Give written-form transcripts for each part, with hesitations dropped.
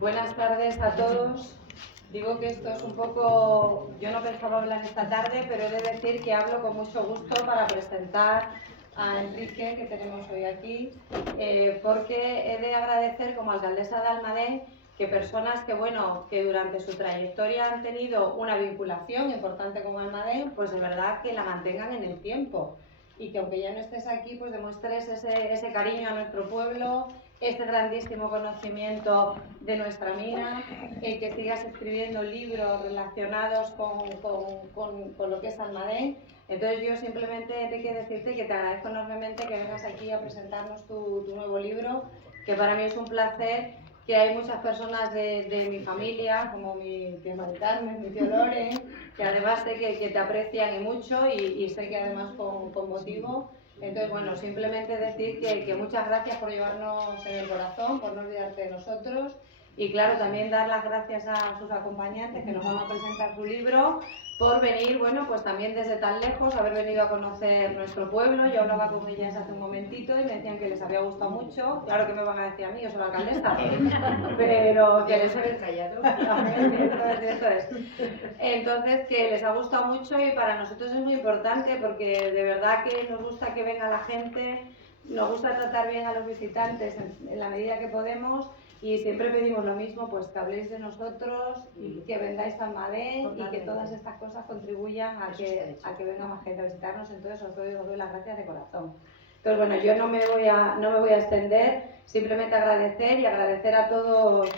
Buenas tardes a todos. Digo que esto es un poco... Yo no pensaba hablar esta tarde, pero he de decir que hablo con mucho gusto para presentar a Enrique, que tenemos hoy aquí, porque he de agradecer como alcaldesa de Almadén que personas que durante su trayectoria han tenido una vinculación importante con Almadén, pues de verdad que la mantengan en el tiempo. Y que aunque ya no estés aquí, pues demuestres ese cariño a nuestro pueblo, este grandísimo conocimiento de nuestra mina, que sigas escribiendo libros relacionados con lo que es Almadén. Entonces yo simplemente tengo que decirte que te agradezco enormemente que vengas aquí a presentarnos tu nuevo libro, que para mí es un placer, que hay muchas personas de mi familia, como mi tía Mari Carmen, mi tío Loren, que además sé que te aprecian y mucho y sé que además con motivo. Entonces, bueno, simplemente decir que muchas gracias por llevarnos en el corazón, por no olvidarte de nosotros. Y claro, también dar las gracias a sus acompañantes que nos van a presentar su libro, por venir, bueno, pues también desde tan lejos, haber venido a conocer nuestro pueblo. Yo hablaba con ellas hace un momentito y me decían que les había gustado mucho. Claro que me van a decir a mí, yo soy la alcaldesa, pero que les he callado. Entonces, que les ha gustado mucho y para nosotros es muy importante porque de verdad que nos gusta que venga la gente, nos gusta tratar bien a los visitantes en la medida que podemos. Y siempre pedimos lo mismo, pues que habléis de nosotros y que vendáis a Almadén y que todas estas cosas contribuyan a que venga más gente a visitarnos. Entonces os doy las gracias de corazón. Entonces, bueno, yo no me voy a extender, simplemente agradecer y agradecer a todos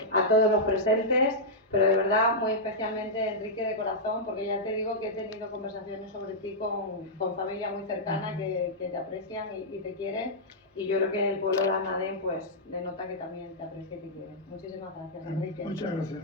los presentes, pero de verdad, muy especialmente Enrique, de corazón, porque ya te digo que he tenido conversaciones sobre ti con familia muy cercana que te aprecian y te quieren. Y yo creo que el pueblo de Almadén pues denota que también te aprecia y te quiere. Muchísimas gracias, Enrique. Muchas gracias.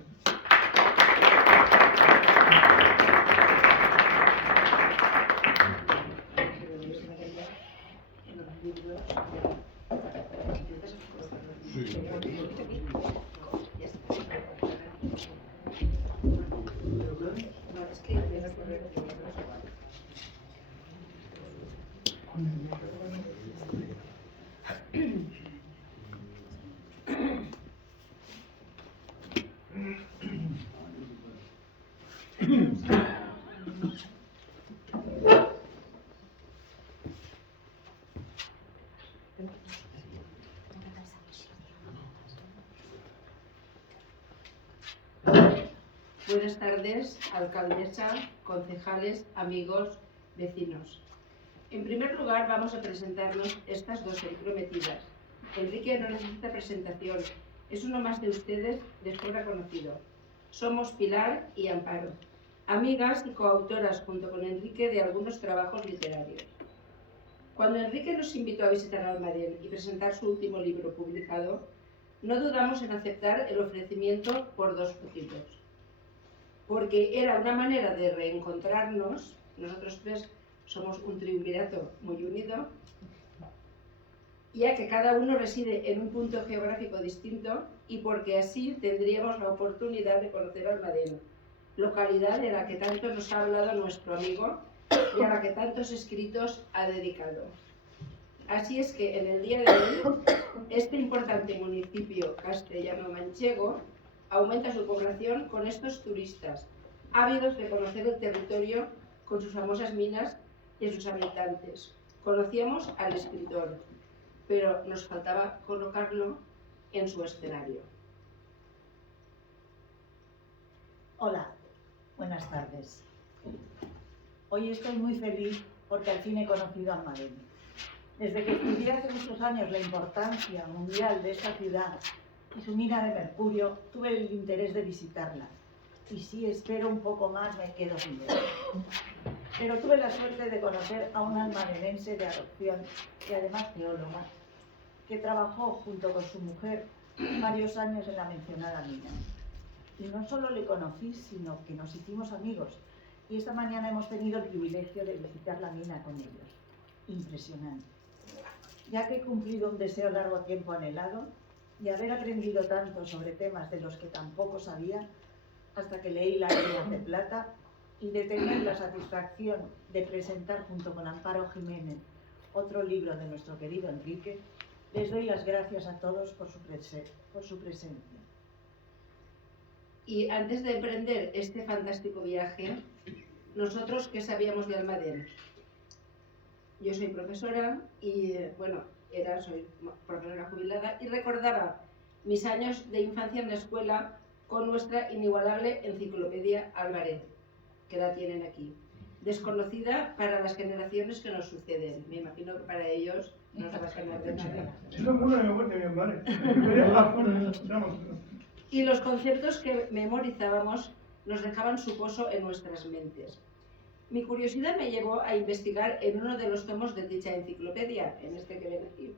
Buenas tardes, alcaldesa, concejales, amigos, vecinos. En primer lugar, vamos a presentarnos estas dos prometidas. Enrique no necesita presentación, es uno más de ustedes de sobra conocido. Somos Pilar y Amparo, amigas y coautoras junto con Enrique de algunos trabajos literarios. Cuando Enrique nos invitó a visitar Almadén y presentar su último libro publicado, no dudamos en aceptar el ofrecimiento por dos motivos. Porque era una manera de reencontrarnos, nosotros tres somos un triunvirato muy unido, ya que cada uno reside en un punto geográfico distinto y porque así tendríamos la oportunidad de conocer Almadén, localidad en la que tanto nos ha hablado nuestro amigo y a la que tantos escritos ha dedicado. Así es que en el día de hoy, este importante municipio castellano-manchego aumenta su población con estos turistas, ávidos de conocer el territorio con sus famosas minas y sus habitantes. Conocíamos al escritor, pero nos faltaba colocarlo en su escenario. Hola, buenas tardes. Hoy estoy muy feliz porque al fin he conocido a Almadén. Desde que estudié hace muchos años la importancia mundial de esta ciudad y su mina de mercurio, tuve el interés de visitarla. Y si espero un poco más, me quedo sin ver. Pero tuve la suerte de conocer a una almadenense de adopción y además teóloga, que trabajó junto con su mujer varios años en la mencionada mina. Y no solo le conocí, sino que nos hicimos amigos. Y esta mañana hemos tenido el privilegio de visitar la mina con ellos. Impresionante. Ya que he cumplido un deseo largo tiempo anhelado y haber aprendido tanto sobre temas de los que tampoco sabía, hasta que leí Las Minas de Plata y de tener la satisfacción de presentar junto con Amparo Jiménez otro libro de nuestro querido Enrique, les doy las gracias a todos por su presencia. Y antes de emprender este fantástico viaje, nosotros, ¿qué sabíamos de Almadén? Yo soy profesora y, bueno, soy profesora jubilada y recordaba mis años de infancia en la escuela con nuestra inigualable enciclopedia Álvarez, que la tienen aquí. Desconocida para las generaciones que nos suceden. Me imagino que para ellos no se va a sonar de nada. Y los conceptos que memorizábamos nos dejaban su pozo en nuestras mentes. Mi curiosidad me llevó a investigar en uno de los tomos de dicha enciclopedia, en este que ven aquí.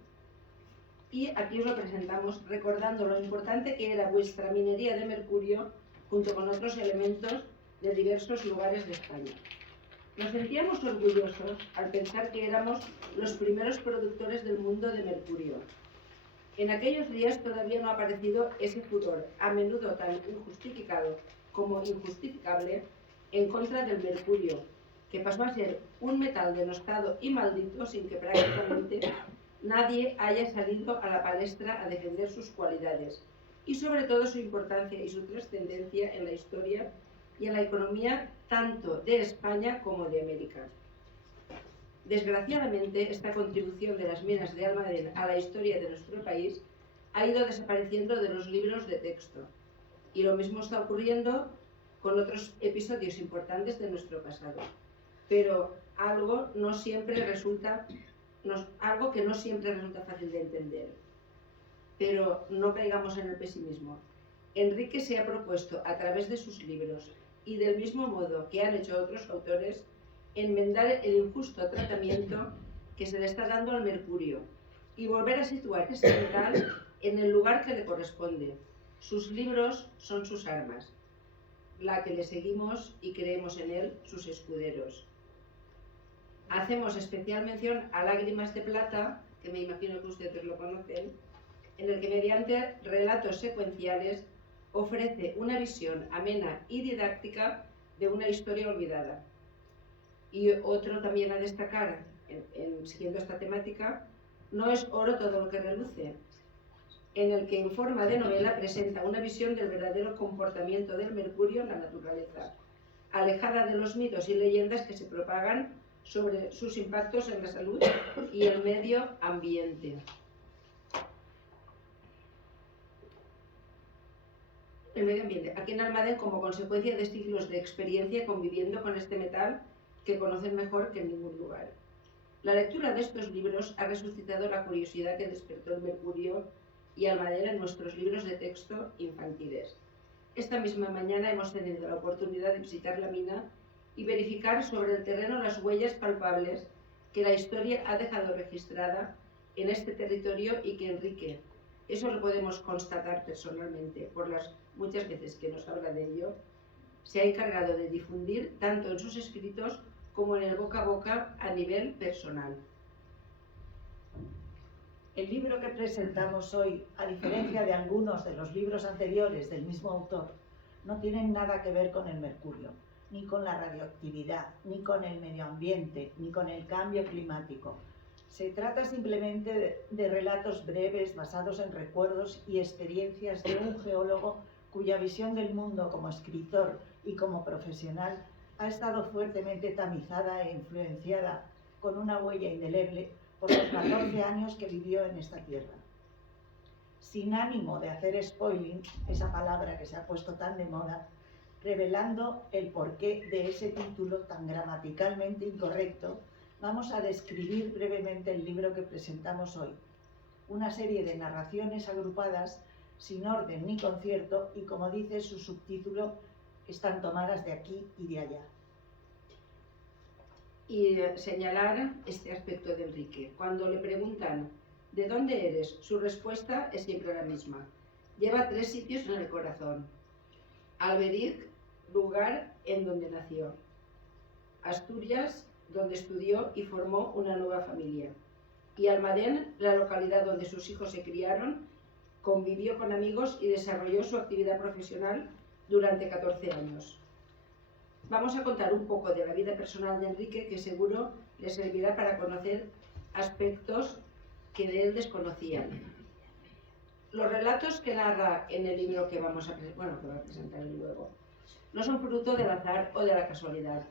Y aquí os lo presentamos recordando lo importante que era vuestra minería de mercurio junto con otros elementos de diversos lugares de España. Nos sentíamos orgullosos al pensar que éramos los primeros productores del mundo de mercurio. En aquellos días todavía no ha aparecido ese furor, a menudo tan injustificado como injustificable, en contra del mercurio, que pasó a ser un metal denostado y maldito sin que prácticamente nadie haya salido a la palestra a defender sus cualidades y sobre todo su importancia y su trascendencia en la historia y en la economía tanto de España como de América. Desgraciadamente, esta contribución de las minas de Almadén a la historia de nuestro país ha ido desapareciendo de los libros de texto, y lo mismo está ocurriendo con otros episodios importantes de nuestro pasado. Pero algo que no siempre resulta fácil de entender. Pero no caigamos en el pesimismo. Enrique se ha propuesto, a través de sus libros, y del mismo modo que han hecho otros autores, enmendar el injusto tratamiento que se le está dando al mercurio y volver a situar ese metal en el lugar que le corresponde. Sus libros son sus armas, la que le seguimos y creemos en él, sus escuderos. Hacemos especial mención a Lágrimas de Plata, que me imagino que ustedes lo conocen, en el que mediante relatos secuenciales ofrece una visión amena y didáctica de una historia olvidada. Y otro también a destacar, siguiendo esta temática, No es oro todo lo que reluce, en el que en forma de novela presenta una visión del verdadero comportamiento del mercurio en la naturaleza, alejada de los mitos y leyendas que se propagan sobre sus impactos en la salud y el medio ambiente. Aquí en Almadén, como consecuencia de siglos de experiencia conviviendo con este metal que conocen mejor que en ningún lugar. La lectura de estos libros ha resucitado la curiosidad que despertó el mercurio y Almadén en nuestros libros de texto infantiles. Esta misma mañana hemos tenido la oportunidad de visitar la mina y verificar sobre el terreno las huellas palpables que la historia ha dejado registrada en este territorio y que Enrique, eso lo podemos constatar personalmente por las muchas veces que nos habla de ello, se ha encargado de difundir tanto en sus escritos como en el boca a boca a nivel personal. El libro que presentamos hoy, a diferencia de algunos de los libros anteriores del mismo autor, no tienen nada que ver con el mercurio, ni con la radioactividad, ni con el medio ambiente, ni con el cambio climático. Se trata simplemente de relatos breves basados en recuerdos y experiencias de un geólogo cuya visión del mundo como escritor y como profesional ha estado fuertemente tamizada e influenciada con una huella indeleble por los 14 años que vivió en esta tierra. Sin ánimo de hacer spoiling, esa palabra que se ha puesto tan de moda, revelando el porqué de ese título tan gramaticalmente incorrecto, vamos a describir brevemente el libro que presentamos hoy. Una serie de narraciones agrupadas sin orden ni concierto y, como dice su subtítulo, están tomadas de aquí y de allá. Y señalar este aspecto de Enrique. Cuando le preguntan ¿de dónde eres?, su respuesta es siempre la misma. Lleva 3 sitios en el corazón. Alberic, lugar en donde nació. Asturias, donde estudió y formó una nueva familia. Y Almadén, la localidad donde sus hijos se criaron, convivió con amigos y desarrolló su actividad profesional durante 14 años. Vamos a contar un poco de la vida personal de Enrique, que seguro le servirá para conocer aspectos que de él desconocían. Los relatos que narra en el libro que vamos a presentar luego no son fruto del azar o de la casualidad.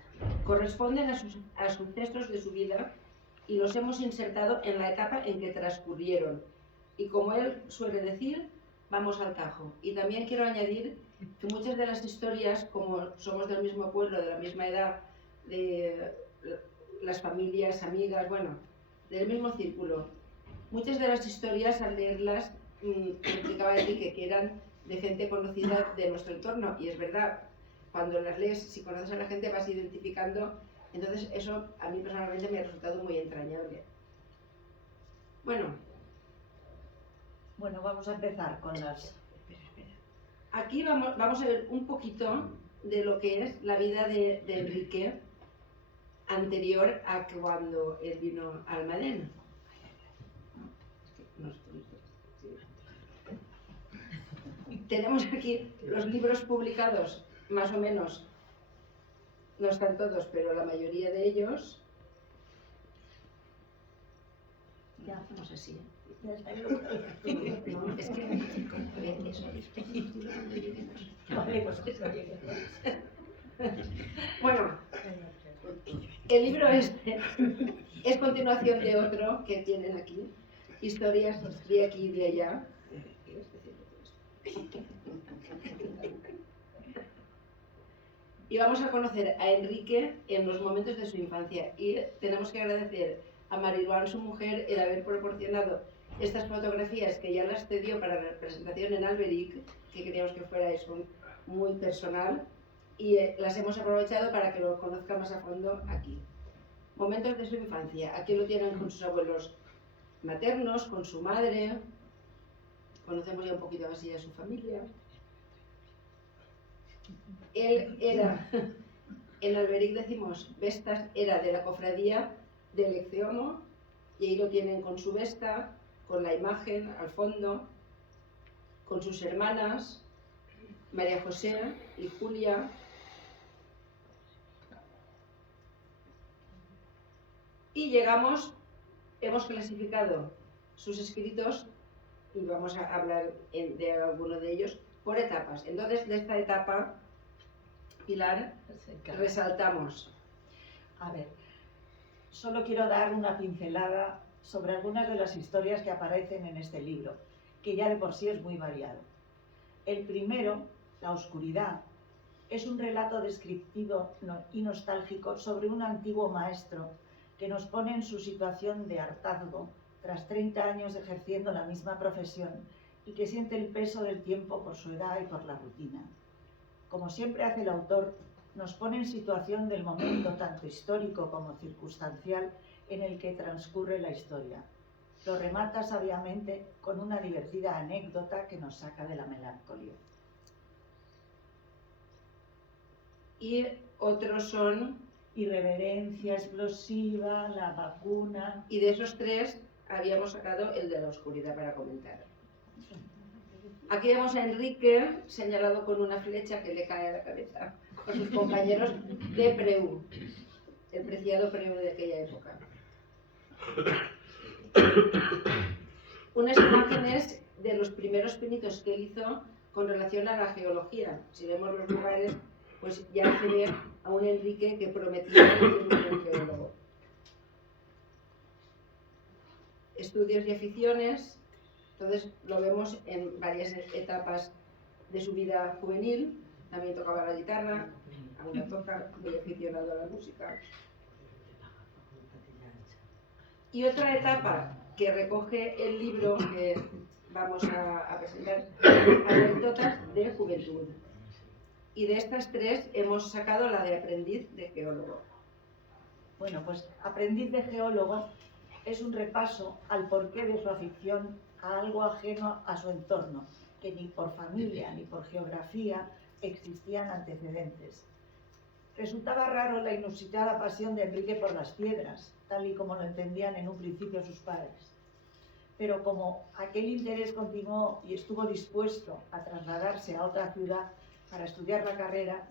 Corresponden a sucesos de su vida y los hemos insertado en la etapa en que transcurrieron. Y como él suele decir, vamos al tajo. Y también quiero añadir que muchas de las historias, como somos del mismo pueblo, de la misma edad, de las familias, amigas, bueno, del mismo círculo, muchas de las historias al leerlas, explicaba Enrique, que eran de gente conocida de nuestro entorno, y es verdad, cuando las lees, si conoces a la gente vas identificando, entonces eso a mí personalmente me ha resultado muy entrañable. Bueno, vamos a empezar con las... Espera. Aquí vamos a ver un poquito de lo que es la vida de Enrique anterior a cuando él vino a Almadén. Tenemos aquí los libros publicados, más o menos, no están todos, pero la mayoría de ellos. Ya, no sé si. No, es que eso Bueno, el libro este es continuación de otro que tienen aquí, historias de aquí y de allá. Y vamos a conocer a Enrique en los momentos de su infancia. Y tenemos que agradecer a Mariluán, su mujer, el haber proporcionado estas fotografías que ya las cedió para la presentación en Alberic, que queríamos que fuera eso muy personal, y las hemos aprovechado para que lo conozcan más a fondo aquí. Momentos de su infancia. Aquí lo tienen con sus abuelos maternos, con su madre. Conocemos ya un poquito así a su familia. Él era, en Alberic decimos, Vestas era de la cofradía del Ecceomo, y ahí lo tienen con su Vesta, con la imagen al fondo, con sus hermanas, María José y Julia. Y llegamos, hemos clasificado sus escritos, y vamos a hablar de alguno de ellos, por etapas. Entonces, de esta etapa, Pilar, resaltamos. A ver, solo quiero dar una pincelada sobre algunas de las historias que aparecen en este libro, que ya de por sí es muy variado. El primero, La oscuridad, es un relato descriptivo y nostálgico sobre un antiguo maestro que nos pone en su situación de hartazgo tras 30 años ejerciendo la misma profesión y que siente el peso del tiempo por su edad y por la rutina. Como siempre hace el autor, nos pone en situación del momento tanto histórico como circunstancial en el que transcurre la historia. Lo remata sabiamente con una divertida anécdota que nos saca de la melancolía. Y otros son Irreverencia, Explosiva, La vacuna. Y de esos tres habíamos sacado el de la oscuridad para comentar. Aquí vemos a Enrique señalado con una flecha que le cae a la cabeza, con sus compañeros de Preu, el preciado Preu de aquella época. Unas imágenes de los primeros pinitos que él hizo con relación a la geología. Si vemos los lugares, pues ya se ve a un Enrique que prometía ser un buen geólogo. Estudios y aficiones, entonces lo vemos en varias etapas de su vida juvenil. También tocaba la guitarra, aún la toca, muy aficionado a la música. Y otra etapa que recoge el libro que vamos a presentar, anécdotas de juventud. Y de estas tres hemos sacado la de aprendiz de geólogo. Bueno, pues aprendiz de geólogo es un repaso al porqué de su afición a algo ajeno a su entorno, que ni por familia ni por geografía existían antecedentes. Resultaba raro la inusitada pasión de Enrique por las piedras, tal y como lo entendían en un principio sus padres. Pero como aquel interés continuó y estuvo dispuesto a trasladarse a otra ciudad para estudiar la carrera,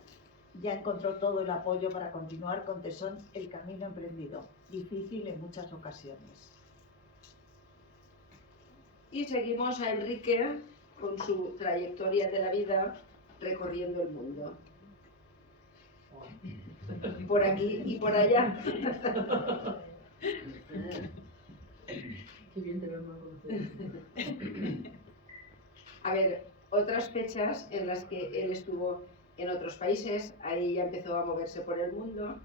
ya encontró todo el apoyo para continuar con tesón el camino emprendido, difícil en muchas ocasiones. Y seguimos a Enrique con su trayectoria de la vida recorriendo el mundo. Por aquí y por allá. Qué bien te vemos a conocer. A ver, otras fechas en las que él estuvo en otros países, ahí ya empezó a moverse por el mundo.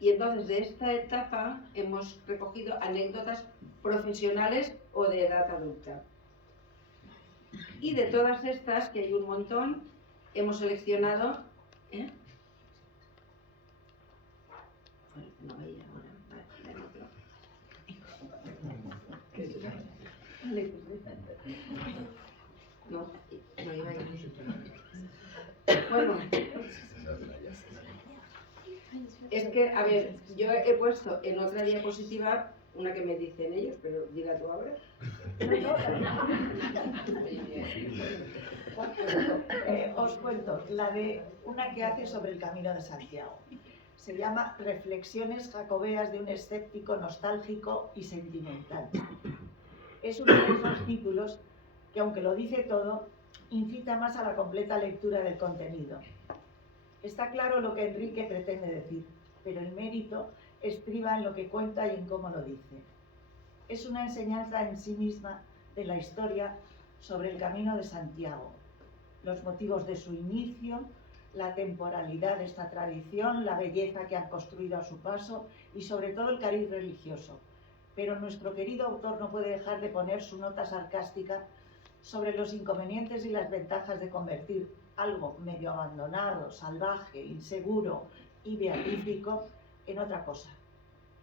Y entonces de esta etapa hemos recogido anécdotas profesionales o de edad adulta. Y de todas estas, que hay un montón, hemos seleccionado... No veía ahora, vale, otro. No, no iba a ir. Bueno, es que, a ver, yo he puesto en otra diapositiva una que me dicen ellos, pero diga tú ahora. Os cuento, la de una que hace sobre el Camino de Santiago. Se llama Reflexiones jacobeas de un escéptico nostálgico y sentimental. Es uno de esos títulos que, aunque lo dice todo, incita más a la completa lectura del contenido. Está claro lo que Enrique pretende decir, pero el mérito estriba en lo que cuenta y en cómo lo dice. Es una enseñanza en sí misma de la historia sobre el Camino de Santiago, los motivos de su inicio, la temporalidad de esta tradición, la belleza que han construido a su paso y sobre todo el cariz religioso. Pero nuestro querido autor no puede dejar de poner su nota sarcástica sobre los inconvenientes y las ventajas de convertir algo medio abandonado, salvaje, inseguro y beatífico en otra cosa.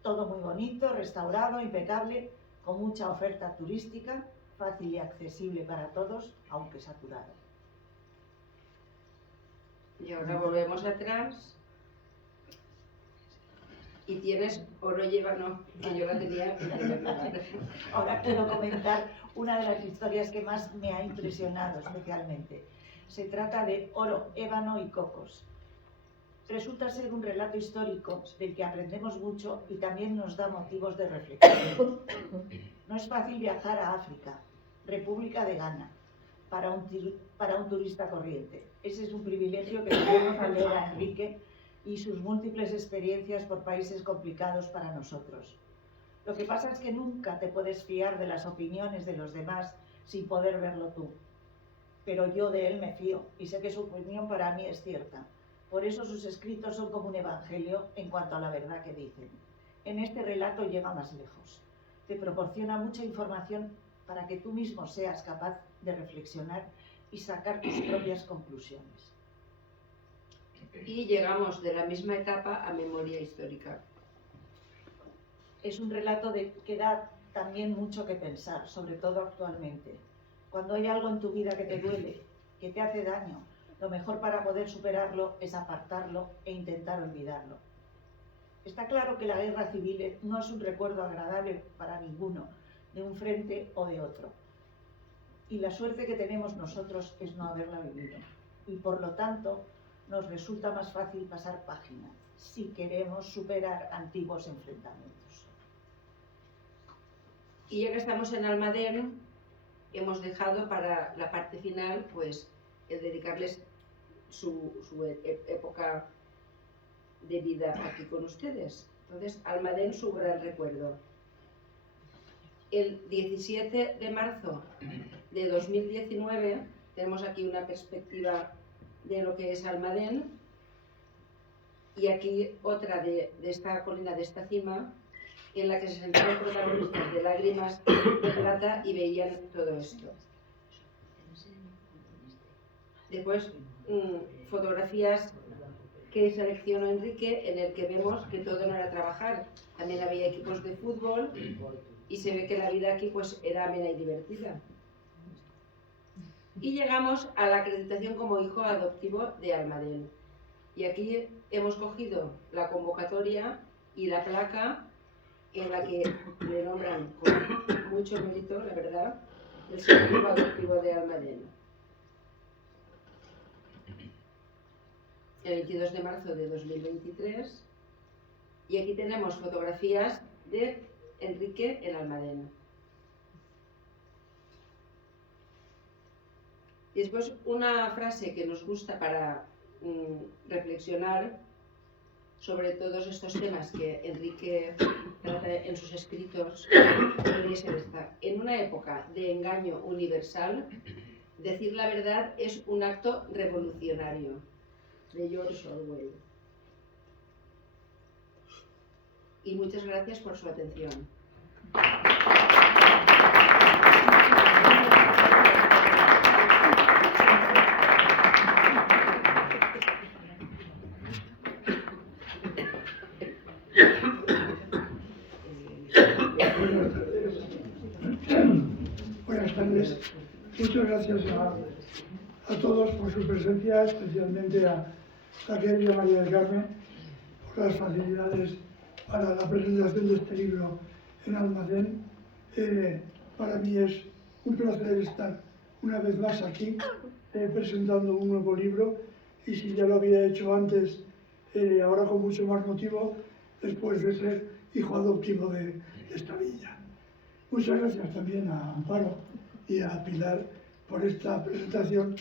Todo muy bonito, restaurado, impecable, con mucha oferta turística, fácil y accesible para todos, aunque saturado. Y ahora volvemos atrás. Y tienes oro y ébano, que yo la tenía en primer lugar. Ahora quiero comentar una de las historias que más me ha impresionado especialmente. Se trata de Oro, ébano y cocos. Resulta ser un relato histórico del que aprendemos mucho y también nos da motivos de reflexión. No es fácil viajar a África, República de Ghana, para un turista corriente. Ese es un privilegio que tenemos al leer a Enrique y sus múltiples experiencias por países complicados para nosotros. Lo que pasa es que nunca te puedes fiar de las opiniones de los demás sin poder verlo tú. Pero yo de él me fío y sé que su opinión para mí es cierta. Por eso sus escritos son como un evangelio en cuanto a la verdad que dicen. En este relato llega más lejos. Te proporciona mucha información para que tú mismo seas capaz de reflexionar y sacar tus propias conclusiones. Y llegamos de la misma etapa a memoria histórica. Es un relato que da también mucho que pensar, sobre todo actualmente. Cuando hay algo en tu vida que te duele, que te hace daño, lo mejor para poder superarlo es apartarlo e intentar olvidarlo. Está claro que la guerra civil no es un recuerdo agradable para ninguno, de un frente o de otro. Y la suerte que tenemos nosotros es no haberla vivido. Y por lo tanto, nos resulta más fácil pasar página, si queremos superar antiguos enfrentamientos. Y ya que estamos en Almadén, hemos dejado para la parte final, pues, el dedicarles su época de vida aquí con ustedes. Entonces, Almadén, su gran recuerdo. El 17 de marzo de 2019, tenemos aquí una perspectiva de lo que es Almadén, y aquí otra de esta colina, de esta cima, en la que se sentaron protagonistas de Lágrimas de Plata y veían todo esto. Después, fotografías que seleccionó Enrique, en el que vemos que todo no era trabajar. También había equipos de fútbol y se ve que la vida aquí pues era amena y divertida. Y llegamos a la acreditación como hijo adoptivo de Almadén. Y aquí hemos cogido la convocatoria y la placa en la que le nombran con mucho mérito, la verdad, el ser hijo adoptivo de Almadén. El 22 de marzo de 2023. Y aquí tenemos fotografías de Enrique en Almadén. Y después una frase que nos gusta para reflexionar sobre todos estos temas que Enrique trata en sus escritos, podría ser esta: en una época de engaño universal, decir la verdad es un acto revolucionario, de George Orwell. Y muchas gracias por su atención. Buenas tardes. Muchas gracias a todos por su presencia, especialmente a la querida María del Carmen, por las facilidades para la presentación de este libro en Almadén. Para mí es un placer estar una vez más aquí presentando un nuevo libro, y si ya lo había hecho antes, ahora con mucho más motivo, después de ser hijo adoptivo de esta villa. Muchas gracias también a Amparo y a Pilar por esta presentación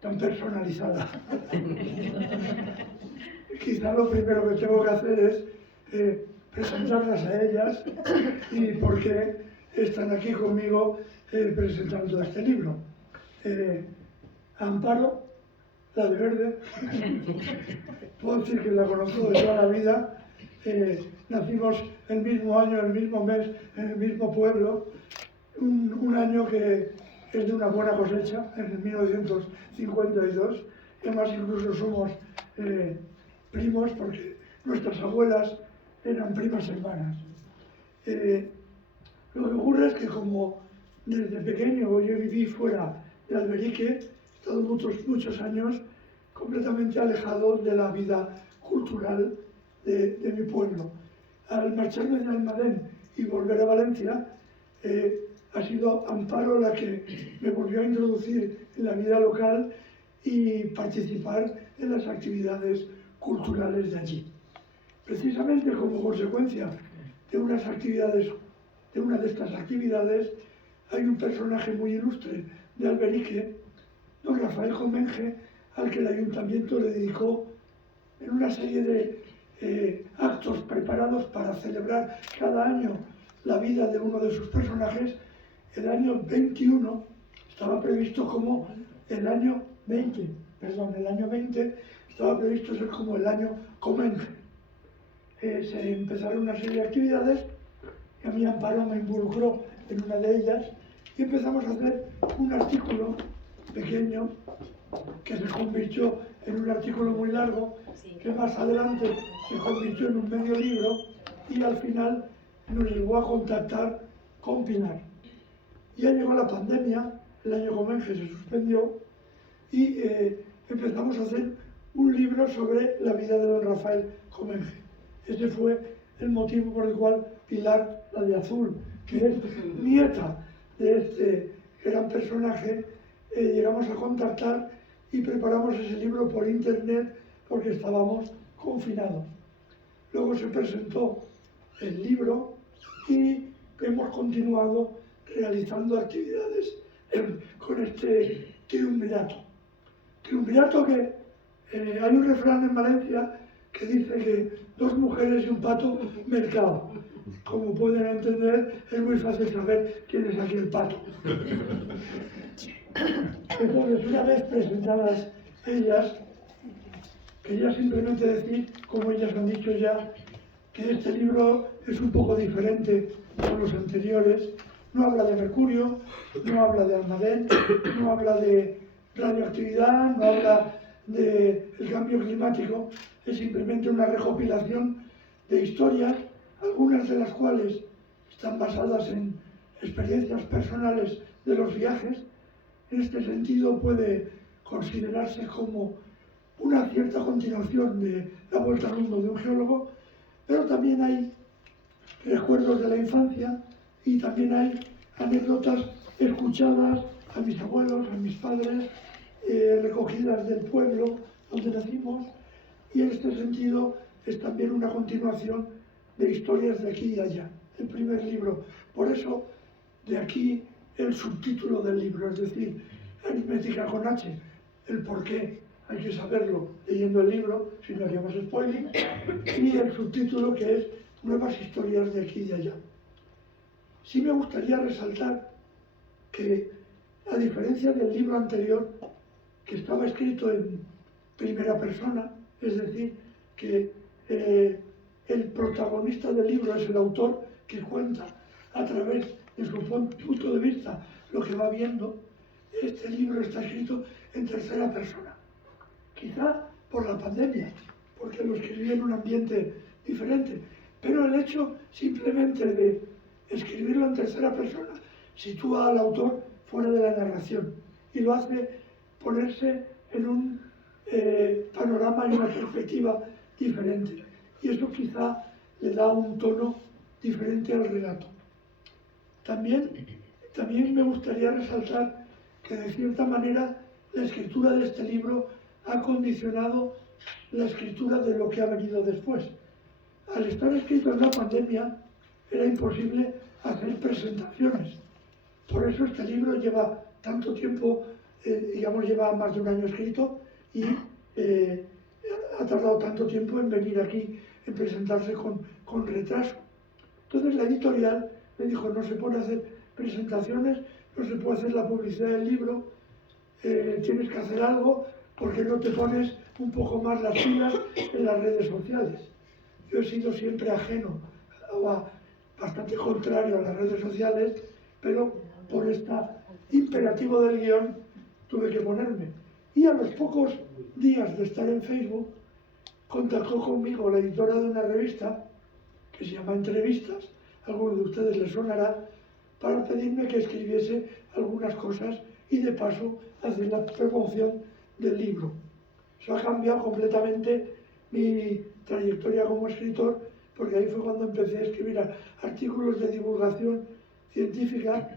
tan personalizada. Quizá lo primero que tengo que hacer es presentarlas a ellas y por qué están aquí conmigo presentando este libro. Amparo, la de verde, puedo decir que la conozco de toda la vida. Nacimos el mismo año, el mismo mes, en el mismo pueblo, un año que es de una buena cosecha, en el 1952, y además incluso somos primos porque nuestras abuelas eran primas hermanas. Lo que ocurre es que como desde pequeño yo viví fuera de Alberique, he estado muchos años completamente alejado de la vida cultural de mi pueblo. Al marcharme de Almadén y volver a Valencia, ha sido Amparo la que me volvió a introducir en la vida local y participar en las actividades culturales de allí. Precisamente como consecuencia de una de estas actividades, hay un personaje muy ilustre de Alberique, don Rafael Comenge, al que el ayuntamiento le dedicó en una serie de actos preparados para celebrar cada año la vida de uno de sus personajes. El año 21 estaba previsto como el año 20 estaba previsto ser como el año Comenge. Se empezaron una serie de actividades y a mí Amparo me involucró en una de ellas y empezamos a hacer un artículo pequeño que se convirtió en un artículo muy largo, que más adelante se convirtió en un medio libro, y al final nos llegó a contactar con Pilar. Ya llegó la pandemia, el año Comenge se suspendió y empezamos a hacer un libro sobre la vida de don Rafael Comenge. Ese fue el motivo por el cual Pilar, la de azul, que es nieta de este gran personaje, llegamos a contactar y preparamos ese libro por internet porque estábamos confinados. Luego se presentó el libro y hemos continuado realizando actividades con este triunvirato. Triunvirato que hay un refrán en Valencia que dice que dos mujeres y un pato, mercado. Como pueden entender, es muy fácil saber quién es aquí el pato. Entonces, una vez presentadas ellas, quería simplemente decir, como ellas han dicho ya, que este libro es un poco diferente a los anteriores. No habla de mercurio, no habla de Almadén, no habla de radioactividad, no habla del cambio climático. Es simplemente una recopilación de historias, algunas de las cuales están basadas en experiencias personales de los viajes. En este sentido puede considerarse como una cierta continuación de La Vuelta al Mundo de un geólogo, pero también hay recuerdos de la infancia y también hay anécdotas escuchadas a mis abuelos, a mis padres, recogidas del pueblo donde nacimos, y en este sentido es también una continuación de historias de aquí y allá, el primer libro. Por eso, de aquí el subtítulo del libro, es decir, aritmética con H, el por qué hay que saberlo leyendo el libro, si no haríamos spoiling, y el subtítulo que es Nuevas historias de aquí y de allá. Sí me gustaría resaltar que, a diferencia del libro anterior, que estaba escrito en primera persona, es decir, que el protagonista del libro es el autor que cuenta a través de su punto de vista lo que va viendo, este libro está escrito en tercera persona. Quizá por la pandemia, porque lo escribí en un ambiente diferente, pero el hecho simplemente de escribirlo en tercera persona sitúa al autor fuera de la narración y lo hace ponerse en un panorama y una perspectiva diferente. Y eso quizá le da un tono diferente al relato. También me gustaría resaltar que de cierta manera la escritura de este libro ha condicionado la escritura de lo que ha venido después. Al estar escrito en la pandemia era imposible hacer presentaciones. Por eso este libro lleva tanto tiempo, lleva más de un año escrito y ha tardado tanto tiempo en venir aquí, en presentarse con retraso. Entonces la editorial me dijo, no se puede hacer presentaciones, no se puede hacer la publicidad del libro, tienes que hacer algo porque no te pones un poco más las pilas en las redes sociales. Yo he sido siempre ajeno, bastante contrario a las redes sociales, pero por este imperativo del guión tuve que ponerme. Y a los pocos días de estar en Facebook, contactó conmigo la editora de una revista que se llama Entrevistas, a algunos de ustedes les sonará, para pedirme que escribiese algunas cosas y de paso hacer la promoción del libro. Eso ha cambiado completamente mi trayectoria como escritor, porque ahí fue cuando empecé a escribir artículos de divulgación científica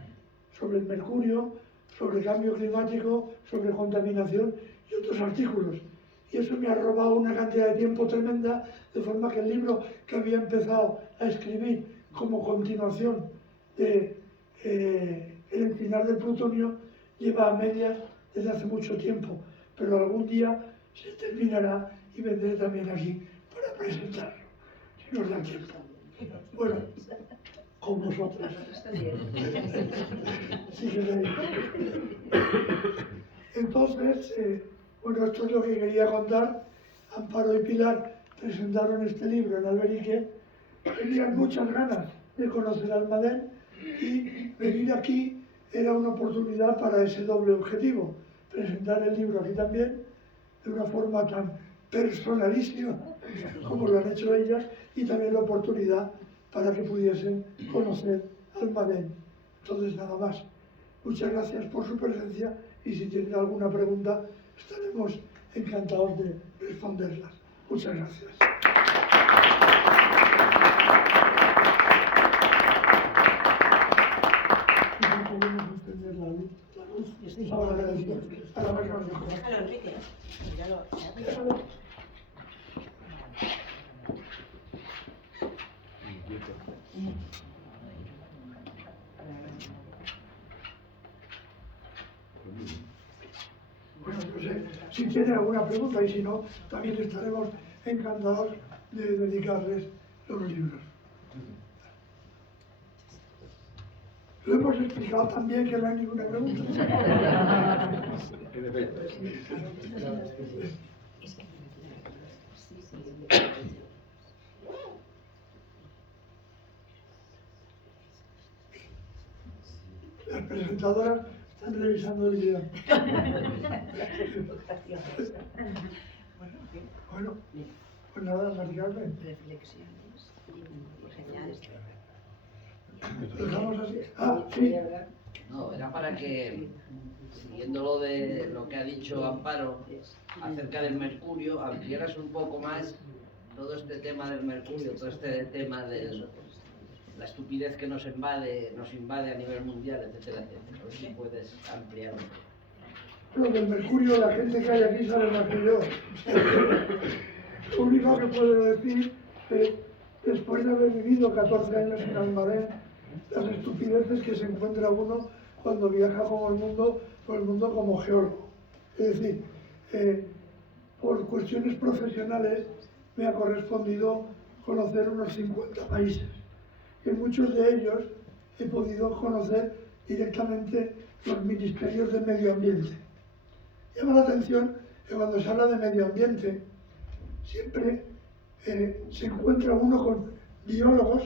sobre el mercurio, sobre el cambio climático, sobre contaminación y otros artículos. Y eso me ha robado una cantidad de tiempo tremenda, de forma que el libro que había empezado a escribir como continuación de El encinar del plutonio lleva a medias desde hace mucho tiempo, pero algún día se terminará y vendré también aquí para presentarlo, si nos da tiempo. Bueno, con vosotros. Si queréis. Entonces, bueno, esto es lo que quería contar. Amparo y Pilar presentaron este libro en Alberique. Tenían muchas ganas de conocer Almadén y venir aquí era una oportunidad para ese doble objetivo. Presentar el libro aquí también, de una forma tan personalísima como lo han hecho ellas, y también la oportunidad para que pudiesen conocer Almadén. Entonces, nada más. Muchas gracias por su presencia y si tienen alguna pregunta estaremos encantados de responderlas. Muchas gracias. No podemos encender la luz. Ahora a la mejor. Déjalo, Enrique. Míralo. Bueno, no sé si tienen alguna pregunta y si no, también estaremos encantados de dedicarles los libros. Lo hemos explicado también que no hay ninguna pregunta. En efecto. Las presentadoras están revisando el guión. Bueno, pues nada, Mari Carmen. Reflexiones geniales. Lo dejamos así. Ah, sí. No, era para que, siguiendo lo de lo que ha dicho Amparo acerca del mercurio, ampliaras un poco más todo este tema del mercurio, todo este tema de la estupidez que nos invade a nivel mundial, etcétera, etcétera. A ver si puedes ampliar un poco. Lo del mercurio, la gente que hay aquí sabe más que yo. Lo único que puedo decir es después de haber vivido 14 años en Almadén, las estupideces que se encuentra uno cuando viaja por el mundo como geólogo. Es decir, por cuestiones profesionales me ha correspondido conocer unos 50 países. En muchos de ellos he podido conocer directamente los ministerios de medio ambiente. Llama la atención que cuando se habla de medio ambiente siempre se encuentra uno con biólogos,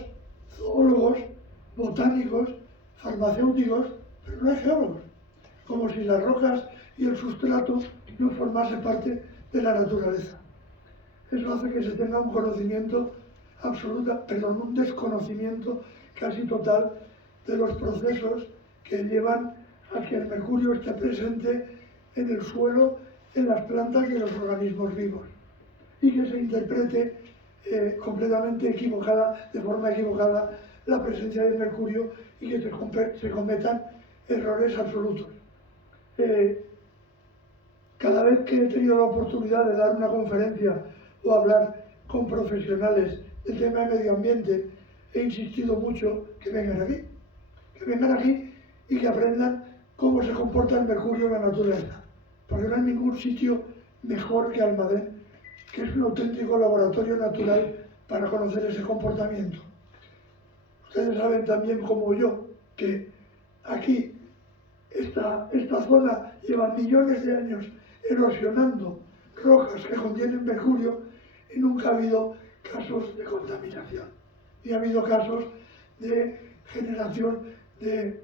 zoólogos, botánicos, farmacéuticos, pero no hay geólogos, como si las rocas y el sustrato no formasen parte de la naturaleza. Eso hace que se tenga un conocimiento un desconocimiento casi total de los procesos que llevan a que el mercurio esté presente en el suelo, en las plantas y en los organismos vivos, y que se interprete completamente equivocada, de forma equivocada, la presencia del mercurio y que se cometan errores absolutos. Cada vez que he tenido la oportunidad de dar una conferencia o hablar con profesionales del tema de medio ambiente, he insistido mucho que vengan aquí y que aprendan cómo se comporta el mercurio en la naturaleza, porque no hay ningún sitio mejor que Almadén, que es un auténtico laboratorio natural para conocer ese comportamiento. Ustedes saben también como yo que aquí esta zona lleva millones de años erosionando rocas que contienen mercurio y nunca ha habido casos de contaminación, ni ha habido casos de generación de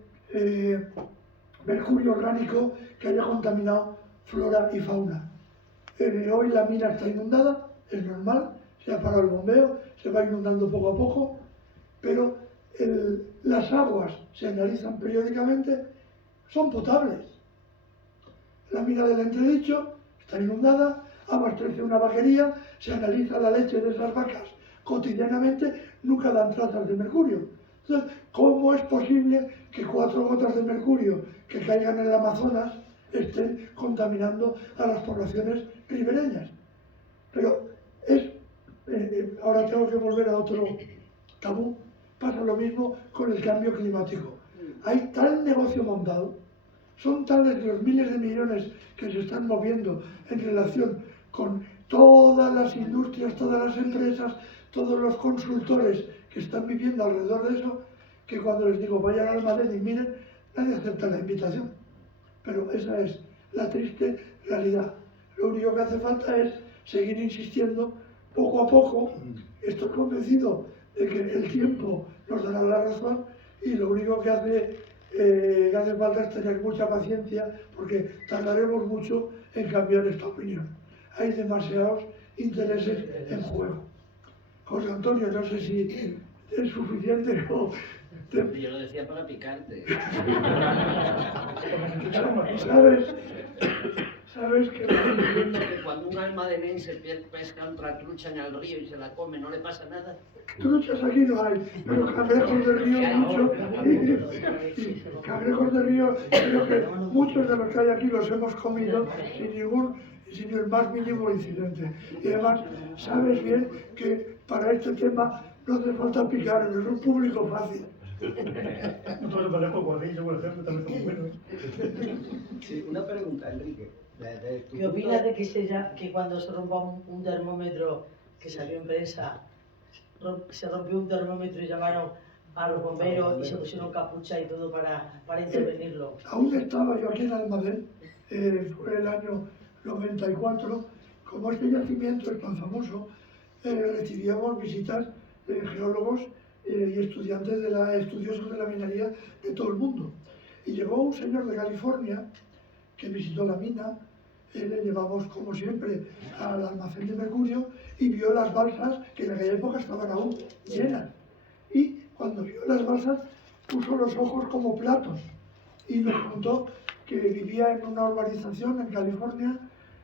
mercurio orgánico que haya contaminado flora y fauna. Hoy la mina está inundada, es normal, se ha parado el bombeo, se va inundando poco a poco, pero las aguas se analizan periódicamente, son potables. La mina del Entredicho está inundada, abastece una vaquería, se analiza la leche de esas vacas cotidianamente, nunca dan trazas de mercurio. Entonces, ¿cómo es posible que 4 gotas de mercurio que caigan en el Amazonas estén contaminando a las poblaciones ribereñas? Pero ahora tengo que volver a otro tabú. Pasa lo mismo con el cambio climático. Hay tal negocio montado, son tales los miles de millones que se están moviendo en relación con todas las industrias, todas las empresas, todos los consultores que están viviendo alrededor de eso, que cuando les digo vayan al Almadén y miren, nadie acepta la invitación. Pero esa es la triste realidad. Lo único que hace falta es seguir insistiendo poco a poco. Estoy convencido de que el tiempo nos dará la razón y lo único que hace falta es tener mucha paciencia, porque tardaremos mucho en cambiar esta opinión. Hay demasiados intereses en juego. José Antonio, no sé si es suficiente o... Yo lo decía para picarte. ¿Sabes que Cuando un almadenense pesca otra trucha en el río y se la come, ¿no le pasa nada? truchas aquí no hay, pero cangrejos de río mucho, y cangrejos de río, creo que muchos de los que hay aquí los hemos comido sin el más mínimo incidente. Y además, sabes bien que para este tema no hace falta picar, es un público fácil. Nosotros manejamos guarrillo, por ejemplo, también son buenos. Sí, una pregunta, Enrique. ¿Qué opinas de que cuando se rompa un termómetro, que salió en prensa, se rompió un termómetro y llamaron a los bomberos y se pusieron capucha y todo para intervenirlo? Aún estaba yo aquí en Almadén, fue el año 94, como este yacimiento es tan famoso, recibíamos visitas de geólogos y estudiantes estudiosos de la minería de todo el mundo. Y llegó un señor de California que visitó la mina, le llevamos como siempre al almacén de mercurio y vio las balsas que en aquella época estaban aún llenas. Y cuando vio las balsas puso los ojos como platos y nos contó que vivía en una urbanización en California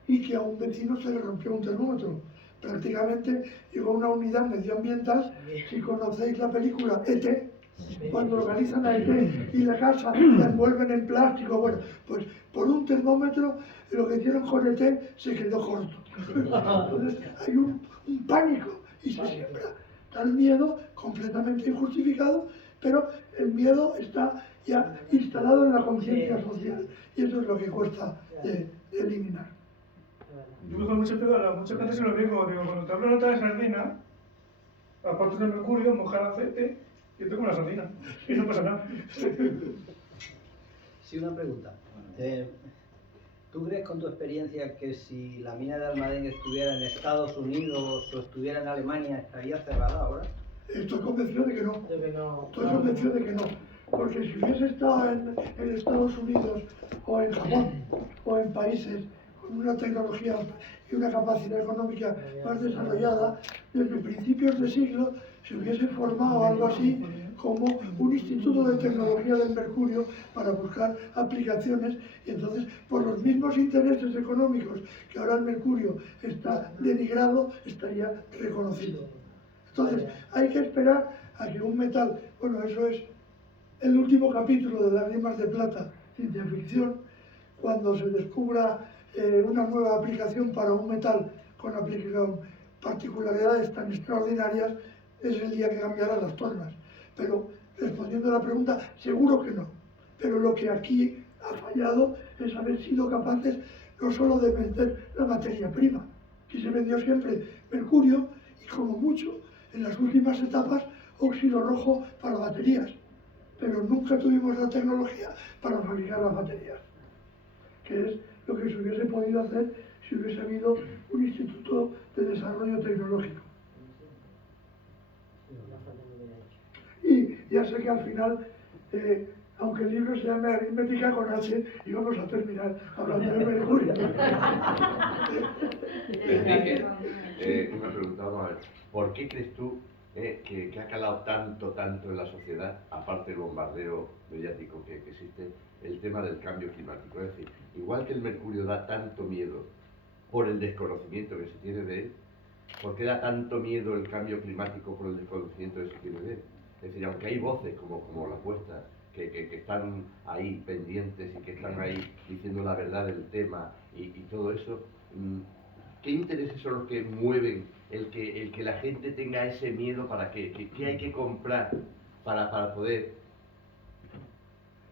y que a un vecino se le rompió un termómetro. Prácticamente llegó a una unidad medioambiental. Si conocéis la película E.T., cuando localizan a E.T. y la casa la envuelven en plástico, bueno, pues por un termómetro lo que hicieron con E.T. se quedó corto. Entonces hay un pánico y se siembra tal miedo completamente injustificado, pero el miedo está ya instalado en la conciencia social y eso es lo que cuesta de eliminar. Yo con mucha gente se lo digo, cuando te hablo nota de sardina, aparte del mercurio, mojar aceite, yo tengo una sardina y no pasa nada. Sí, una pregunta. ¿Tú crees con tu experiencia que si la mina de Almadén estuviera en Estados Unidos o estuviera en Alemania, estaría cerrada ahora? Estoy convencido de que no. Estoy convencido de que no. Porque si hubiese estado en Estados Unidos o en Japón o en países con una tecnología y una capacidad económica más desarrollada, desde principios de siglo se hubiese formado algo así como un instituto de tecnología del mercurio para buscar aplicaciones y entonces por los mismos intereses económicos que ahora el mercurio está denigrado, estaría reconocido. Entonces hay que esperar a que un metal, bueno, eso es el último capítulo de Las Rimas de Plata, ciencia ficción, cuando se descubra una nueva aplicación para un metal con particularidades tan extraordinarias, es el día que cambiarán las tornas. Pero respondiendo a la pregunta, seguro que no. Pero lo que aquí ha fallado es haber sido capaces no solo de vender la materia prima, que se vendió siempre mercurio y como mucho, en las últimas etapas, óxido rojo para baterías. Pero nunca tuvimos la tecnología para fabricar las baterías, que es lo que se hubiese podido hacer si hubiese habido un instituto de desarrollo tecnológico. Y ya sé que al final, aunque el libro se llame Aritmética con H, íbamos a terminar hablando de mercurio. Enrique, me preguntaba, ¿por qué crees tú que ha calado tanto en la sociedad, aparte del bombardeo mediático que existe, el tema del cambio climático? Es decir, igual que el mercurio da tanto miedo por el desconocimiento que se tiene de él, ¿por qué da tanto miedo el cambio climático por el desconocimiento que se tiene de él? Es decir, aunque hay voces como la vuestra, que están ahí pendientes y que están ahí diciendo la verdad del tema y todo eso, ¿qué intereses son los que mueven el que la gente tenga ese miedo? ¿Para qué? ¿Qué hay que comprar para poder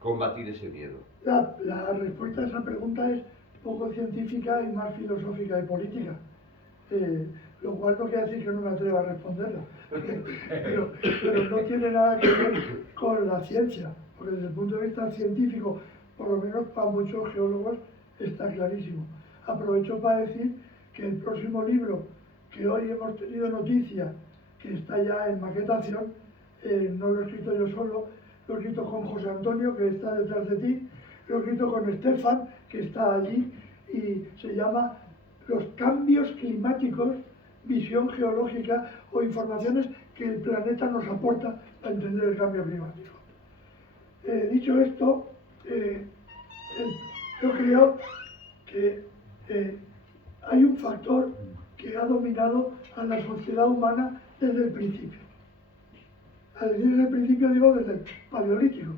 combatir ese miedo? La respuesta a esa pregunta es poco científica y más filosófica y política, lo cual no quiere decir que no me atreva a responderla, pero no tiene nada que ver con la ciencia, porque desde el punto de vista científico, por lo menos para muchos geólogos, está clarísimo. Aprovecho para decir que el próximo libro que hoy hemos tenido noticia, que está ya en maquetación, no lo he escrito yo solo, lo he escrito con José Antonio, que está detrás de ti, lo he escrito con Estefan, que está allí, y se llama Los cambios climáticos, visión geológica o informaciones que el planeta nos aporta para entender el cambio climático. Dicho esto, yo creo que hay un factor que ha dominado a la sociedad humana desde el principio. Al decir desde el principio digo desde el Paleolítico.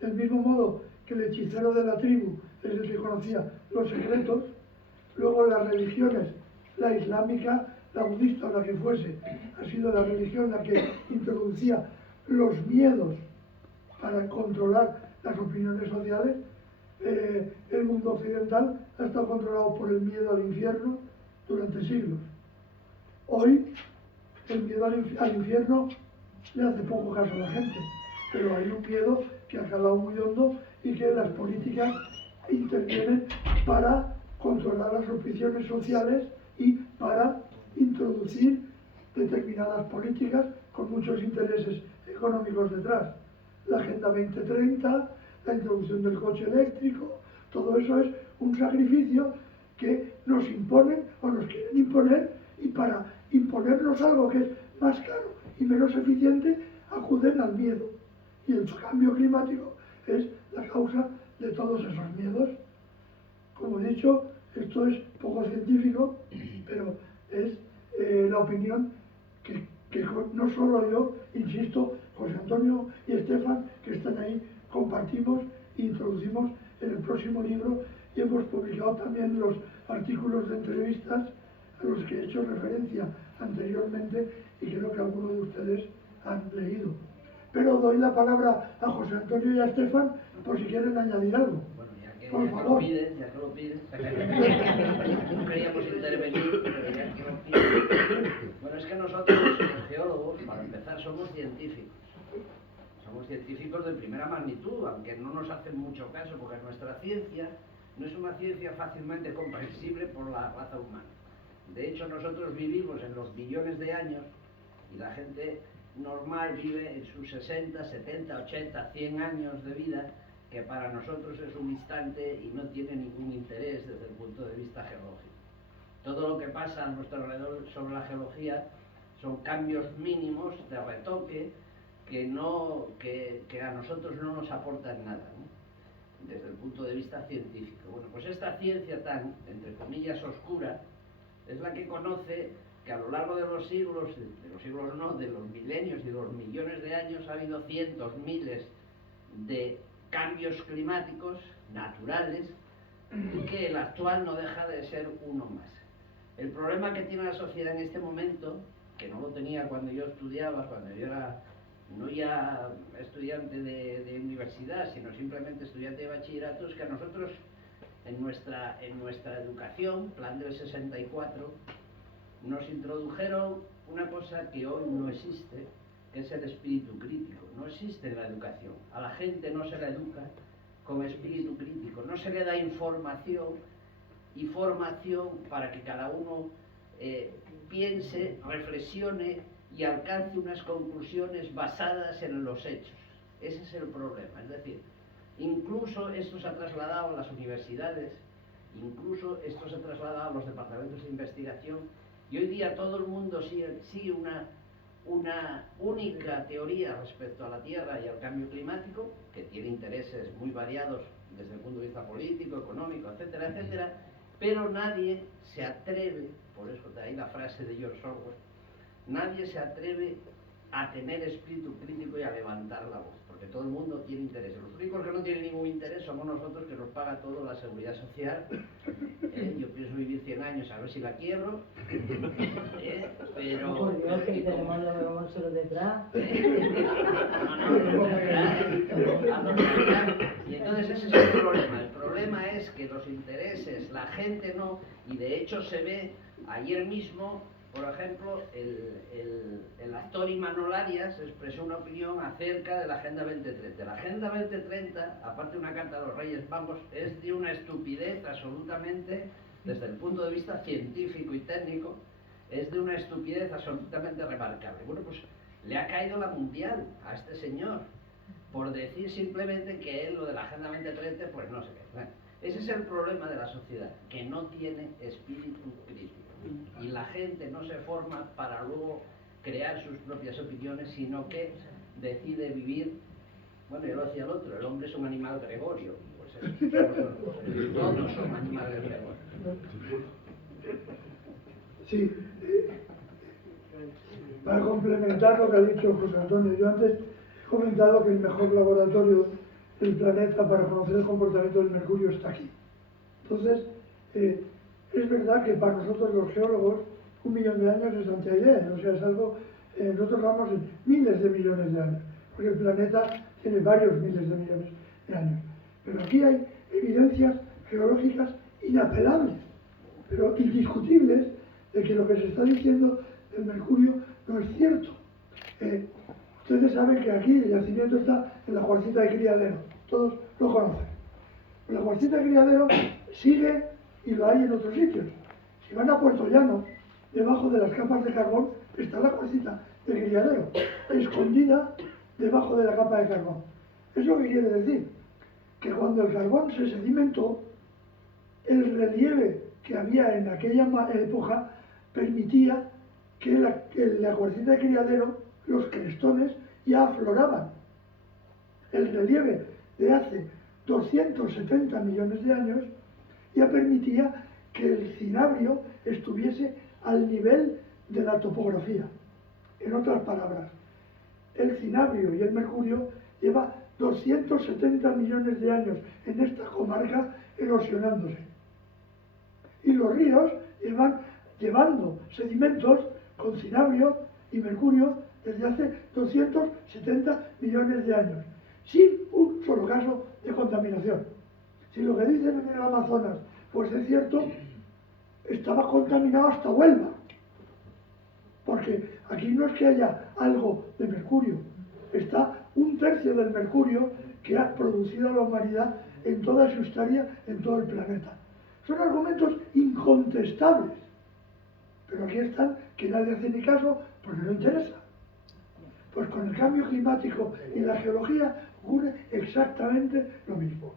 Del mismo modo que el hechicero de la tribu es el que conocía los secretos, luego las religiones, la islámica, la budista o la que fuese, ha sido la religión la que introducía los miedos para controlar las opiniones sociales. El mundo occidental ha estado controlado por el miedo al infierno durante siglos. Hoy el miedo al infierno le hace poco caso a la gente, pero hay un miedo que ha calado muy hondo y que las políticas intervienen para controlar las opiniones sociales y para introducir determinadas políticas con muchos intereses económicos detrás. La Agenda 2030, la introducción del coche eléctrico, todo eso es un sacrificio que nos imponen o nos quieren imponer, y para imponernos algo que es más caro y menos eficiente, acuden al miedo. Y el cambio climático es la causa de todos esos miedos. Como he dicho, esto es poco científico, pero es la opinión que no solo yo, insisto, José Antonio y Estefan, que están ahí, compartimos e introducimos en el próximo libro, y hemos publicado también los artículos de entrevistas a los que he hecho referencia anteriormente y creo que algunos de ustedes han leído. Pero doy la palabra a José Antonio y a Estefan por si quieren añadir algo. Bueno, Por favor. Ya que lo piden, no queríamos intervenir, pero ya que lo piden. Bueno, es que nosotros, los geólogos, para empezar, somos científicos. Somos científicos de primera magnitud, aunque no nos hacen mucho caso, porque nuestra ciencia no es una ciencia fácilmente comprensible por la raza humana. De hecho, nosotros vivimos en los billones de años y la gente normal vive en sus 60, 70, 80, 100 años de vida, que para nosotros es un instante y no tiene ningún interés desde el punto de vista geológico. Todo lo que pasa a nuestro alrededor sobre la geología son cambios mínimos de retoque que a nosotros no nos aportan nada, ¿no? Desde el punto de vista científico. Bueno, pues esta ciencia tan, entre comillas, oscura, es la que conoce que a lo largo de los siglos de los milenios y de los millones de años ha habido cientos, miles de cambios climáticos naturales y que el actual no deja de ser uno más. El problema que tiene la sociedad en este momento, que no lo tenía cuando yo estudiaba, cuando yo era no ya estudiante de universidad, sino simplemente estudiante de bachillerato, es que a nosotros en nuestra educación, plan del 64, nos introdujeron una cosa que hoy no existe, que es el espíritu crítico. No existe en la educación. A la gente no se la educa con espíritu crítico, no se le da información y formación para que cada uno piense, reflexione y alcance unas conclusiones basadas en los hechos. Ese es el problema. Es decir, incluso esto se ha trasladado a las universidades, incluso esto se ha trasladado a los departamentos de investigación, y hoy día todo el mundo sigue una única teoría respecto a la Tierra y al cambio climático, que tiene intereses muy variados desde el punto de vista político, económico, etcétera, etcétera, pero nadie se atreve, por eso de ahí la frase de George Orwell, nadie se atreve a tener espíritu crítico y a levantar la voz, porque todo el mundo tiene interés. Los únicos que no tienen ningún interés somos nosotros, que nos paga todo la seguridad social. Yo pienso vivir 100 años, a ver si la quiebro, pero... Por Dios, que tenemos los bolsos detrás. Y entonces ese es el problema. El problema es que los intereses, la gente no, y de hecho se ve ayer mismo. Por ejemplo, el actor Imanol Arias expresó una opinión acerca de la Agenda 2030. La Agenda 2030, aparte de una carta de los Reyes Magos, es de una estupidez absolutamente, desde el punto de vista científico y técnico, es de una estupidez absolutamente remarcable. Bueno, pues le ha caído la mundial a este señor por decir simplemente que él lo de la Agenda 2030, pues no sé qué. Bueno, ese es el problema de la sociedad, que no tiene espíritu crítico. Y la gente no se forma para luego crear sus propias opiniones, sino que decide vivir. Bueno, yo lo decía el otro, el hombre es un animal gregorio, pues eso, todos son animales gregorios. Sí, para complementar lo que ha dicho José Antonio, yo antes he comentado que el mejor laboratorio del planeta para conocer el comportamiento del mercurio está aquí. Entonces, es verdad que para nosotros los geólogos 1 millón de años es anteayer, o sea, es algo, nosotros vamos en miles de millones de años, porque el planeta tiene varios miles de millones de años. Pero aquí hay evidencias geológicas inapelables, pero indiscutibles, de que lo que se está diciendo del mercurio no es cierto. Ustedes saben que aquí el yacimiento está en la cuarcita de Criadero, todos lo conocen. La cuarcita de Criadero sigue y lo hay en otros sitios. Si van a Puerto Llano, debajo de las capas de carbón está la cuarcita de Criadero, escondida debajo de la capa de carbón. ¿Eso qué quiere decir? Que cuando el carbón se sedimentó, el relieve que había en aquella época permitía que la cuarcita de Criadero, los crestones, ya afloraban. El relieve de hace 270 millones de años ya permitía que el cinabrio estuviese al nivel de la topografía. En otras palabras, el cinabrio y el mercurio lleva 270 millones de años en esta comarca erosionándose. Y los ríos llevan llevando sedimentos con cinabrio y mercurio desde hace 270 millones de años, sin un solo caso de contaminación. Si lo que dicen en el Amazonas pues es cierto, estaba contaminado hasta Huelva, porque aquí no es que haya algo de mercurio, está 1/3 del mercurio que ha producido la humanidad en toda su historia, en todo el planeta. Son argumentos incontestables, pero aquí están que nadie hace ni caso porque no interesa. Pues con el cambio climático y la geología ocurre exactamente lo mismo.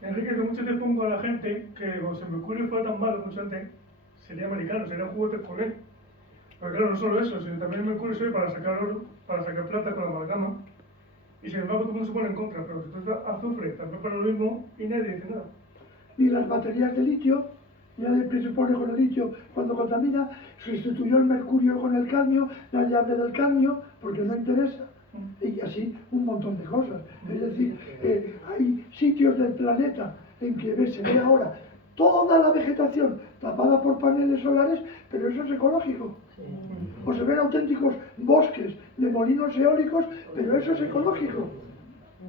Enrique, que mucho te pongo a la gente que como si el mercurio fuera tan malo mucho antes, sería americano, serían juguetes con él. Pero claro, no solo eso, sino también el mercurio sirve para sacar oro, para sacar plata con la amalgama. Y sin embargo todo el mundo se pone en contra, pero si tú estás azufre, también para lo mismo y nadie dice nada. Ni las baterías de litio, nadie se pone con el litio cuando contamina, sustituyó el mercurio con el cadmio, nadie habla del cadmio porque no interesa. Y así un montón de cosas. Es decir, hay sitios del planeta en que se ve ahora toda la vegetación tapada por paneles solares, pero eso es ecológico. O se ven auténticos bosques de molinos eólicos, pero eso es ecológico.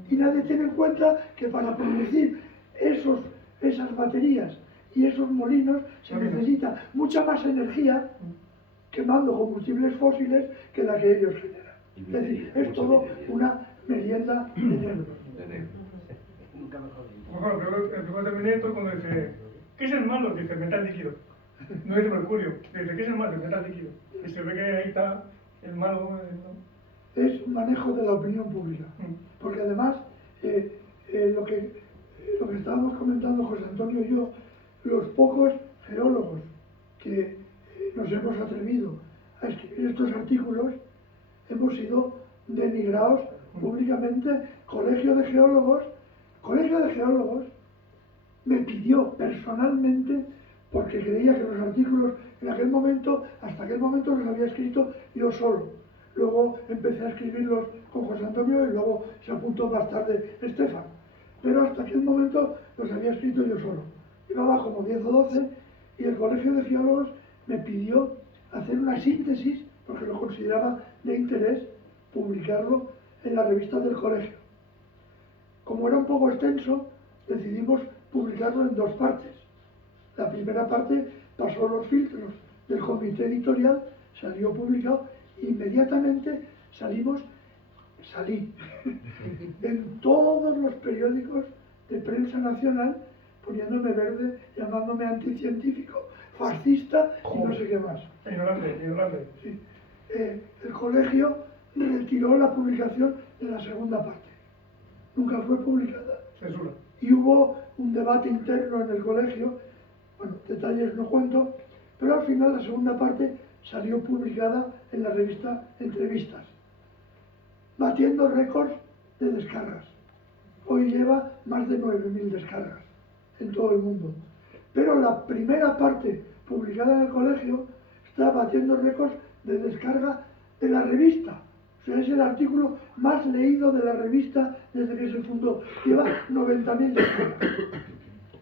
Y nadie tiene en cuenta que para producir esas baterías y esos molinos se necesita mucha más energía quemando combustibles fósiles que la que ellos generan. Es decir, es todo una merienda de negro. Bueno, el primer terminator cuando dice, ¿qué es el malo? Dice metal líquido. No dice mercurio. Dice, ¿qué es el malo? Dice metal líquido. Y se ve que ahí está el malo. ¿No? Es un manejo de la opinión pública. Porque además, lo que estábamos comentando José Antonio y yo, los pocos geólogos que nos hemos atrevido a escribir estos artículos, hemos sido denigrados públicamente. Colegio de Geólogos me pidió personalmente, porque creía que los artículos en aquel momento, hasta aquel momento los había escrito yo solo. Luego empecé a escribirlos con José Antonio y luego se apuntó más tarde Estefan. Pero hasta aquel momento los había escrito yo solo. Llevaba como 10 o 12 y el Colegio de Geólogos me pidió hacer una síntesis, porque lo consideraba de interés, publicarlo en la revista del colegio. Como era un poco extenso, decidimos publicarlo en 2 partes. La primera parte pasó los filtros del comité editorial, salió publicado, e inmediatamente salí en todos los periódicos de prensa nacional, poniéndome verde, llamándome anticientífico, fascista y no sé qué más. Ignorante. Sí. El colegio retiró la publicación de la segunda parte. Nunca fue publicada. Censura. Y hubo un debate interno en el colegio, bueno, detalles no cuento, pero al final la segunda parte salió publicada en la revista Entrevistas, batiendo récords de descargas. Hoy lleva más de 9.000 descargas en todo el mundo. Pero la primera parte publicada en el colegio está batiendo récords de descarga de la revista. O sea, es el artículo más leído de la revista desde que se fundó. Lleva 90.000 descargas.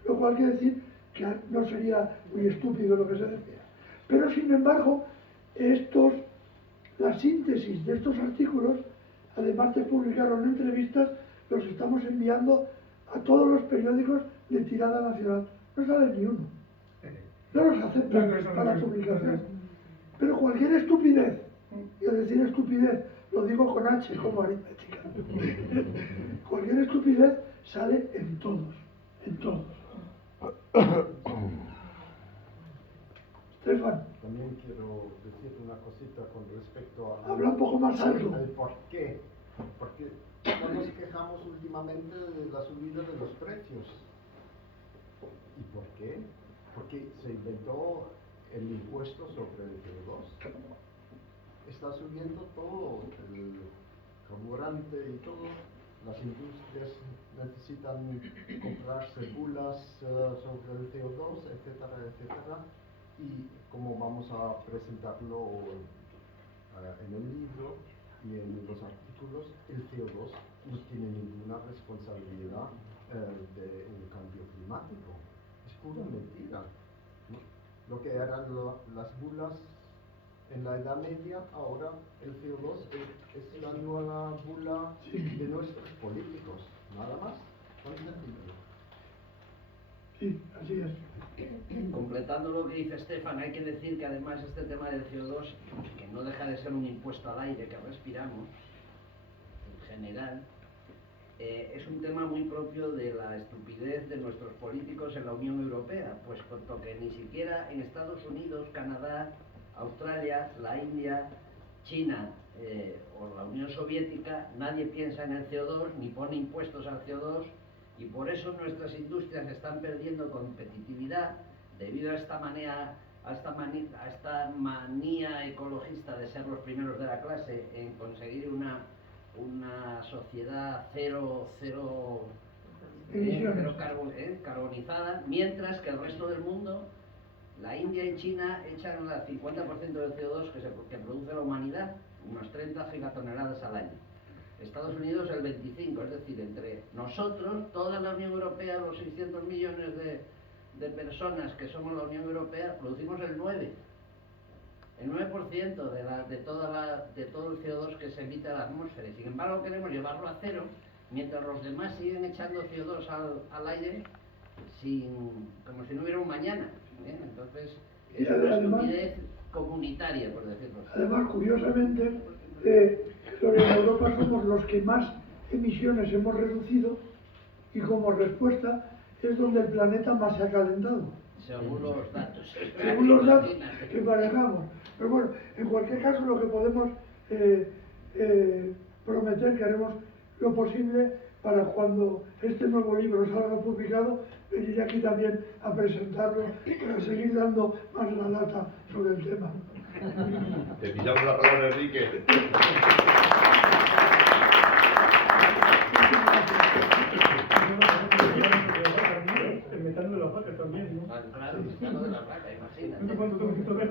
Lo cual quiere decir que no sería muy estúpido lo que se decía. Pero sin embargo, la síntesis de estos artículos, además de publicarlos en entrevistas, los estamos enviando a todos los periódicos de tirada nacional. No sale ni uno. No los aceptan para publicación. Pero cualquier estupidez, y al decir estupidez lo digo con H como aritmética, cualquier estupidez sale en todos. Estefan. También quiero decir una cosita con respecto a... Habla un poco más alto. Al por qué. Porque no nos quejamos últimamente de la subida de los precios. ¿Y por qué? Porque se inventó el impuesto sobre el CO2. Está subiendo todo, el carburante y todo. Las industrias necesitan comprar seguras sobre el CO2, etcétera, etcétera. Y como vamos a presentarlo en el libro y en los artículos, el CO2 no tiene ninguna responsabilidad del cambio climático. Es pura mentira, ¿no? lo que eran las bulas en la Edad Media, ahora el CO2 es la nueva bula de nuestros políticos, nada más. Muy sencillo. Sí, así es. Completando lo que dice Estefan, hay que decir que además este tema del CO2, que no deja de ser un impuesto al aire que respiramos, en general, es un tema muy propio de la estupidez de nuestros políticos en la Unión Europea, pues puesto que ni siquiera en Estados Unidos, Canadá, Australia, la India, China o la Unión Soviética, nadie piensa en el CO2 ni pone impuestos al CO2, y por eso nuestras industrias están perdiendo competitividad debido a esta manía ecologista de ser los primeros de la clase en conseguir una sociedad cero carbonizada, mientras que el resto del mundo, la India y China, echan el 50% del CO2 que produce la humanidad, unos 30 gigatoneladas al año. Estados Unidos el 25, es decir, entre nosotros, toda la Unión Europea, los 600 millones de personas que somos la Unión Europea, producimos el 9% de todo el CO2 que se emite a la atmósfera. Y sin embargo queremos llevarlo a cero, mientras los demás siguen echando CO2 al aire como si no hubiera un mañana. Entonces, es una estupidez comunitaria, por decirlo así. Además, curiosamente, en Europa somos los que más emisiones hemos reducido y como respuesta es donde el planeta más se ha calentado. Según los datos. Según los datos que manejamos. Pero bueno, en cualquier caso lo que podemos prometer que haremos lo posible para cuando este nuevo libro salga publicado, venir aquí también a presentarlo para seguir dando más la lata sobre el tema. Te pillamos la palabra, Enrique. El metano de la vaca también, ¿no? Claro, el metano de la vaca, imagínate. ¿Cuánto tengo que tocar?